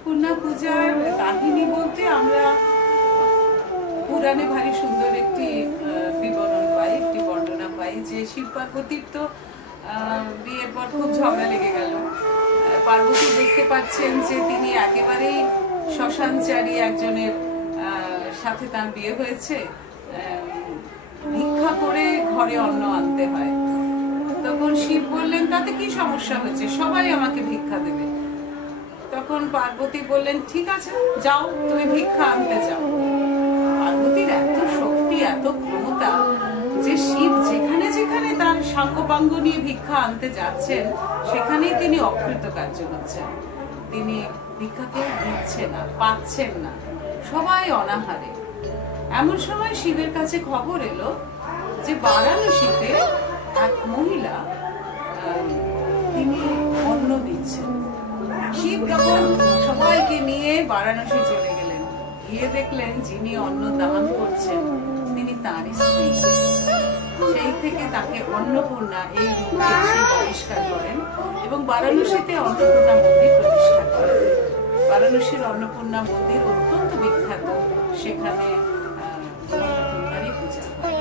অন্নপূর্ণা পূজার কাহিনী বলতে আমরা পুরাণে ভারী সুন্দর একটি বিবরণ পাই, একটি বর্ণনা পাই যে শিব পার্বতীর তো বিয়ের পর খুব ঝগড়া লেগে গেল। পার্বতী দেখতে পাচ্ছেন যে তিনি একেবারেই শ্মশানচারী একজনের সাথে তার বিয়ে হয়েছে, ভিক্ষা করে ঘরে অন্ন আনতে হয়। তখন শিব বললেন তাতে কি সমস্যা হয়েছে, সবাই আমাকে ভিক্ষা দেবে। তখন পার্বতী বললেন ঠিক আছে যাও, তুমি ভিক্ষা আনতে যাও। পার্বতীর এত শক্তি, এত ক্ষমতা যে শিব যেখানে যেখানে তার সাঙ্গপাঙ্গ নিয়ে ভিক্ষা আনতে যাচ্ছেন সেখানেই তিনি অকৃতকার্য হচ্ছেন। তিনি ভিক্ষাকে দিচ্ছেন না, পাচ্ছেন না, সবাই অনাহারে। এমন সময় শিবের কাছে খবর এলো যে বারাণসীতে এক মহিলা তিনি অন্ন দিচ্ছেন। শিব তখন সবাইকে নিয়ে বারাণসী চলে গেলেন। গিয়ে দেখলেন যিনি অন্ন দান করছেন তিনি তাঁরই স্ত্রী। সেই থেকে তাকে অন্নপূর্ণা এই রূপে শিব আবিষ্কার করেন এবং বারাণসীতে অন্নপূর্ণা মন্দির প্রতিষ্ঠা করেন। বারাণসীর অন্নপূর্ণা মন্দির অত্যন্ত বিখ্যাত, সেখানে অন্নপূর্ণারই পূজা হয়।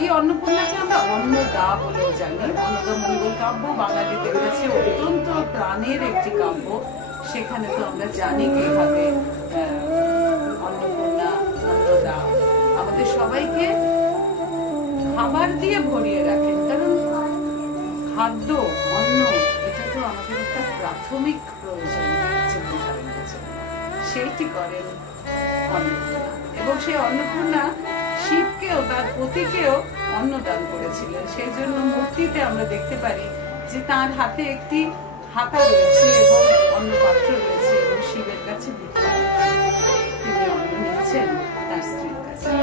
এই অন্নপূর্ণাকে আমরা অন্নদা বলেও জানি। অন্নদা মঙ্গল কাব্য বাঙালিদের কাছে অত্যন্ত প্রাণের একটি কাব্য। সেখানে তো আমরা জানি কিভাবে অন্নপূর্ণা, অন্নদা আমাদের সবাইকে খাবার দিয়ে ভরিয়ে রাখেন। কারণ খাদ্য, অন্ন এটা তো আমাদের একটা প্রাথমিক প্রয়োজন জীবন ধারণের জন্য। সেইটি করেন অন্নপূর্ণা এবং সেই অন্নপূর্ণা শিবকেও তার পতিকেও অন্নদান করেছিলেন। সেই জন্য মূর্তিতে আমরা দেখতে পারি যে তার হাতে একটি হাতা রয়েছে এবং অন্নপাত্র রয়েছে এবং শিবের কাছে ভিক্ষা তিনি অন্ন নিচ্ছেন তার স্ত্রীর কাছে।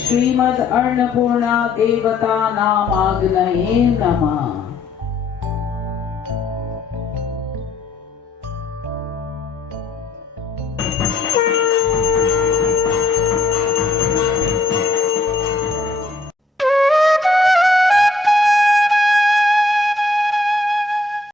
श्रीमद् अन्नपूर्णा देवता नामाग्नये नमः।